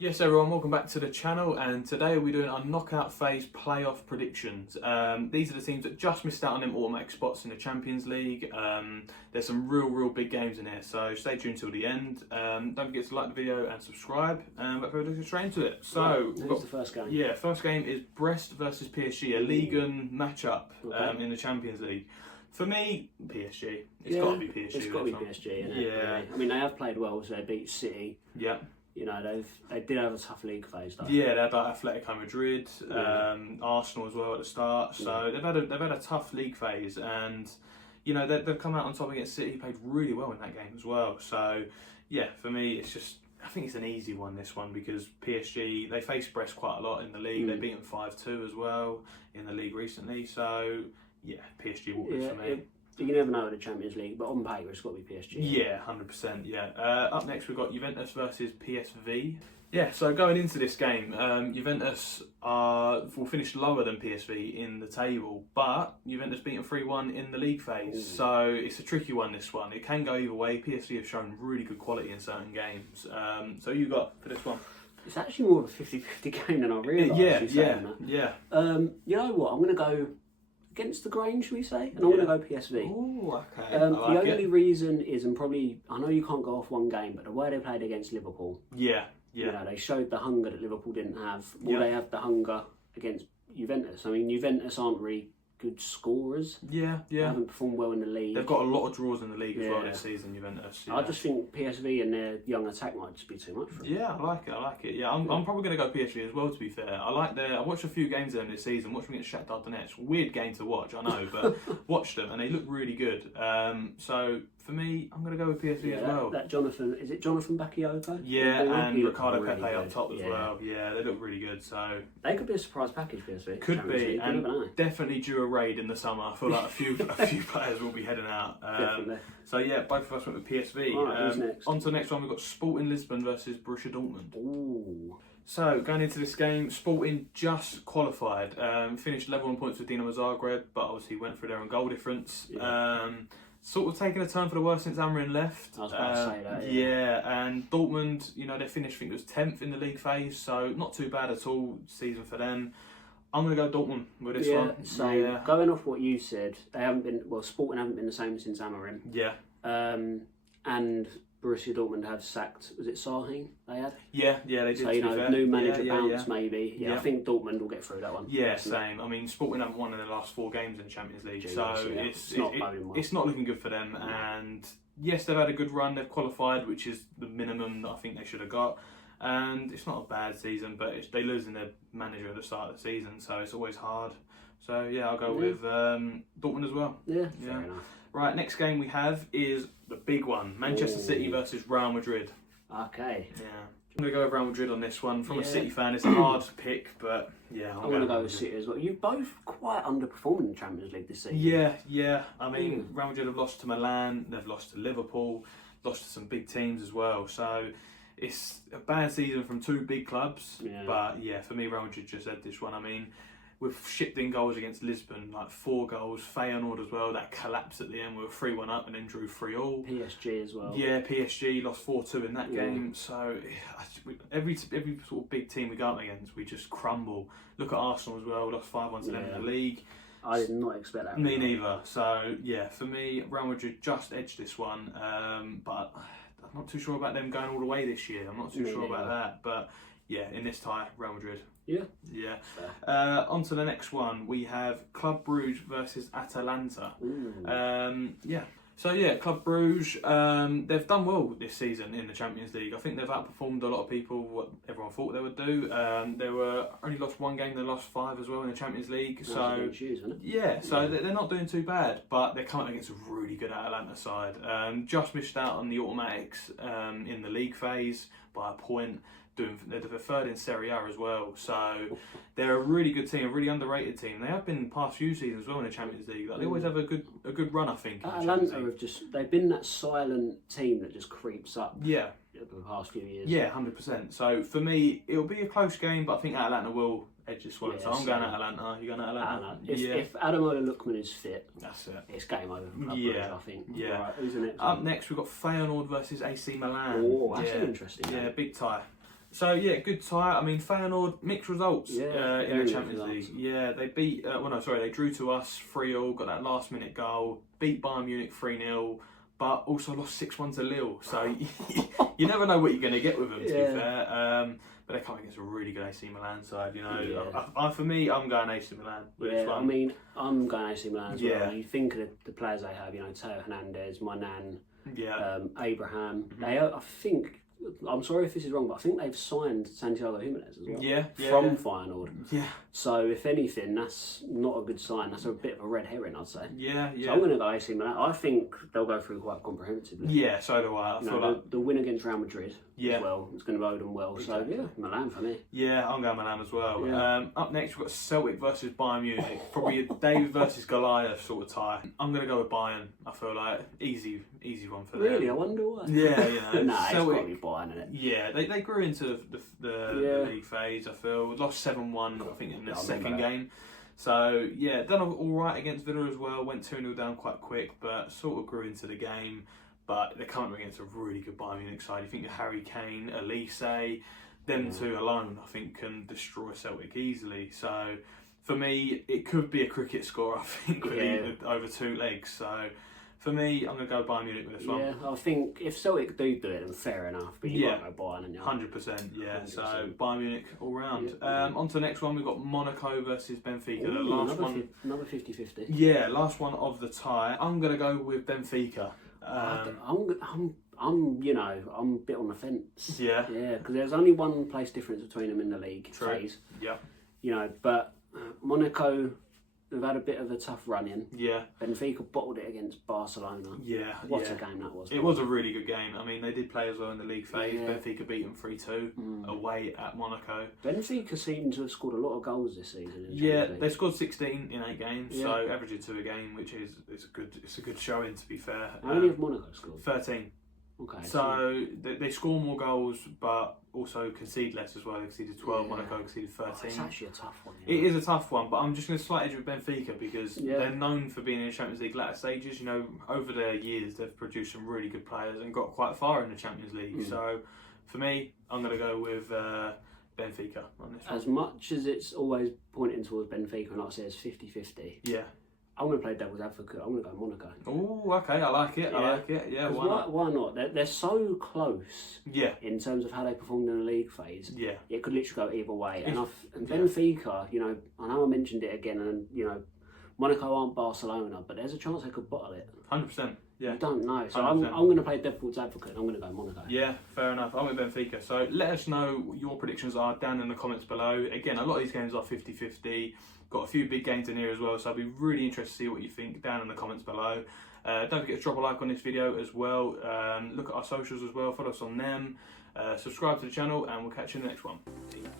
Yes everyone, welcome back to the channel, and today we're doing our knockout phase playoff predictions. These are the teams that just missed out on them automatic spots in the Champions League. There's some real big games in here, so stay tuned till the end. Don't forget to like the video and subscribe, but we'll go straight into it. So, we've got the first game. Yeah, first game is Brest versus PSG, a Ligue 1 matchup in the Champions League. For me, PSG. It's got to be PSG. It's got to be PSG, isn't it? Yeah. I mean, they have played well, so they beat City. Yeah. You know, they did have a tough league phase though. Yeah, they had like Atletico Madrid, Arsenal as well at the start. So they've had a tough league phase, and you know they've come out on top against City. Played really well in that game as well. So yeah, for me, it's just I think it's an easy one, this one, because PSG, they faced Brest quite a lot in the league. They beat them 5-2 as well in the league recently. So yeah, PSG will be for me. You never know in the Champions League, but on paper it's got to be PSG. Yeah, 100%. Yeah. Up next we've got Juventus versus PSV. Yeah, so going into this game, Juventus will finish lower than PSV in the table, but Juventus beaten 3-1 in the league phase, so it's a tricky one, this one. It can go either way. PSV have shown really good quality in certain games. So you got for this one? It's actually more of a 50-50 game than I realised. Yeah. You know what? I'm going to go against the grain, should we say? And I'm going to go PSV. Oh, okay. The only reason is, and probably, I know you can't go off one game, but the way they played against Liverpool. Yeah. You know, they showed the hunger that Liverpool didn't have. Will they have the hunger against Juventus? I mean, Juventus aren't really good scorers. Yeah. They haven't performed well in the league. They've got a lot of draws in the league as well this season, Juventus. I just think PSV and their young attack might just be too much for them. Yeah, I like it. Yeah, I'm probably going to go PSG as well, to be fair. I watched a few games of them this season, watched them against Shakhtar Donetsk. Weird game to watch, I know, but watched them and they look really good. So for me, I'm going to go with PSG as well. That Jonathan, is it Jonathan Bakayoko? Yeah, and Ricardo Pepe up top as well. Yeah, they look really good. So they could be a surprise package, PSV. Could be, and definitely due a raid in the summer. I feel like a few players will be heading out. Definitely. So yeah, both of us went with PSV. Who's next? On to the next one, we've got Sporting Lisbon versus Borussia Dortmund. Ooh. So going into this game, Sporting just qualified, finished level on points with Dinamo Zagreb, but obviously went through their own goal difference. Yeah. Sort of taking a turn for the worse since Amorim left. I was about to say that. Yeah, and Dortmund, you know, they finished, I think it was 10th in the league phase, so not too bad at all season for them. I'm going to go Dortmund with this one. So going off what you said, Sporting haven't been the same since Amorim. Yeah. And Borussia Dortmund have sacked, was it Sahin they had? Yeah, they did. So, you know, new manager bounce maybe. Yeah, I think Dortmund will get through that one. Yeah, same. I mean, Sporting haven't won in the last 4 games in the Champions League, so it's not looking good for them. And yes, they've had a good run. They've qualified, which is the minimum that I think they should have got. And it's not a bad season, but they lose in their manager at the start of the season, so it's always hard. So yeah, I'll go with Dortmund as well. Yeah, fair enough. Right, next game we have is the big one, Manchester City versus Real Madrid. Okay. Yeah. I'm going to go with Real Madrid on this one. From a City fan, it's a hard pick, but yeah. I'm going to go with City as well. You've both quite underperformed in the Champions League this season. Yeah. I mean, Real Madrid have lost to Milan, they've lost to Liverpool, lost to some big teams as well. So it's a bad season from 2 big clubs. Yeah. But yeah, for me, Real Madrid just had this one. I mean, we've shipped in goals against Lisbon, like 4 goals. Feyenoord as well, that collapsed at the end. We were 3-1 up and then drew 3-3. PSG as well. Yeah, PSG lost 4-2 in that game. So every sort of big team we go up against, we just crumble. Look at Arsenal as well, lost 5-1 to them in the league. I did not expect that. Me neither. So yeah, for me, Real Madrid just edged this one. But I'm not too sure about them going all the way this year. I'm not too sure about that. But yeah, in this tie, Real Madrid. Yeah. On to the next one, we have Club Brugge versus Atalanta. So yeah, Club Brugge, they've done well this season in the Champions League. I think they've outperformed a lot of people, what everyone thought they would do. They were only lost 1 game, they lost 5 as well in the Champions League. So they're not doing too bad, but they're coming against a really good Atalanta side. Just missed out on the automatics in the league phase by a point. They're the 3rd in Serie A as well, so they're a really good team, a really underrated team. They have been past few seasons as well in the Champions League. Like, they always have a good run, I think. Atalanta have they've been that silent team that just creeps up. Yeah. Over the past few years. Yeah, 100%. So for me, it'll be a close game, but I think Atalanta will edge this one. So I'm going Atalanta. You going Atalanta? If Ademola Lookman is fit, that's it. It's game over for Club Brugge, I think. Yeah. Right, who's the next Up one? next, we've got Feyenoord versus AC Milan. Oh, that's interesting. Yeah, big tie. So yeah, good tie. I mean, Feyenoord, mixed results in the Champions League. Yeah, they beat. They drew to us 3-3. Got that last-minute goal. Beat Bayern Munich 3-0, but also lost 6-1 to Lille. So you never know what you're going to get with them. To be fair, but they come against a really good AC Milan side. You know, for me, I'm going AC Milan. With this one. I mean, I'm going AC Milan as well. You think of the players they have. You know, Teo Hernandez, Manan, Abraham. They, I think. I'm sorry if this is wrong, but I think they've signed Santiago Jimenez as well. From Feyenoord. Yeah. So if anything, that's not a good sign. That's a bit of a red herring, I'd say. Yeah. So I'm going to go AC Milan. I think they'll go through quite comprehensively. Yeah, so do I. I feel like the win against Real Madrid as well. It's going to bode them well. Exactly. So Milan for me. Yeah, I'm going Milan as well. Yeah. Up next, we've got Celtic versus Bayern Munich. Probably a David versus Goliath sort of tie. I'm going to go with Bayern. I feel like easy one for them. Really? I wonder why. Yeah, you know. Nah, it's got to be Bayern, isn't it? Yeah, they grew into the league phase, I feel. Lost 7-1, I think, in the second game. So, yeah, done all right against Villa as well. Went 2-0 down quite quick, but sort of grew into the game. But they're coming against a really good Bayern Munich side. You think of Harry Kane, Elise, them two alone, I think, can destroy Celtic easily. So, for me, it could be a cricket score, I think, with over 2 legs. So, for me, I'm going to go Bayern Munich with this one. Yeah, I think if Celtic do it, then fair enough. But you might go Bayern, and 100%, yeah. 100%. So Bayern Munich all round. On to the next one, we've got Monaco versus Benfica. Ooh, the last one, another 50-50. Yeah, last one of the tie. I'm going to go with Benfica. I'm a bit on the fence. Yeah. Yeah, because there's only one place difference between them in the league phase. Yeah. You know, but Monaco, they've had a bit of a tough run in. Yeah. Benfica bottled it against Barcelona. Yeah. What a game that was. It was a really good game. I mean, they did play as well in the league phase. Yeah. Benfica beat them 3-2 away at Monaco. Benfica seem to have scored a lot of goals this season. They scored 16 in 8 games, so averaging 2 a game, which is a good showing, to be fair. How many have Monaco scored? 13. Okay. So they score more goals, but also concede less as well. They conceded 12, Monaco conceded 13. It's actually a tough one. It is a tough one, but I'm just going to slight edge with Benfica because they're known for being in the Champions League latter stages. You know, over their years, they've produced some really good players and got quite far in the Champions League. So, for me, I'm going to go with Benfica on this one. As much as it's always pointing towards Benfica, and like I say, it's 50-50. Yeah. I'm going to play devil's advocate. I'm going to go Monaco. Oh, okay. I like it. Yeah, why not? They're so close. Yeah. In terms of how they performed in the league phase. Yeah. It could literally go either way. And Benfica, you know, I know I mentioned it again, and you know, Monaco aren't Barcelona, but there's a chance they could bottle it. 100%. Yeah. You don't know. So I'm going to play devil's advocate. I'm going to go Monaco. Yeah, fair enough. I'm with Benfica. So let us know what your predictions are down in the comments below. Again, a lot of these games are 50-50. Got a few big games in here as well, so I'll be really interested to see what you think down in the comments below. Don't forget to drop a like on this video as well. Look at our socials as well, follow us on them. Subscribe to the channel, and we'll catch you in the next one. See ya.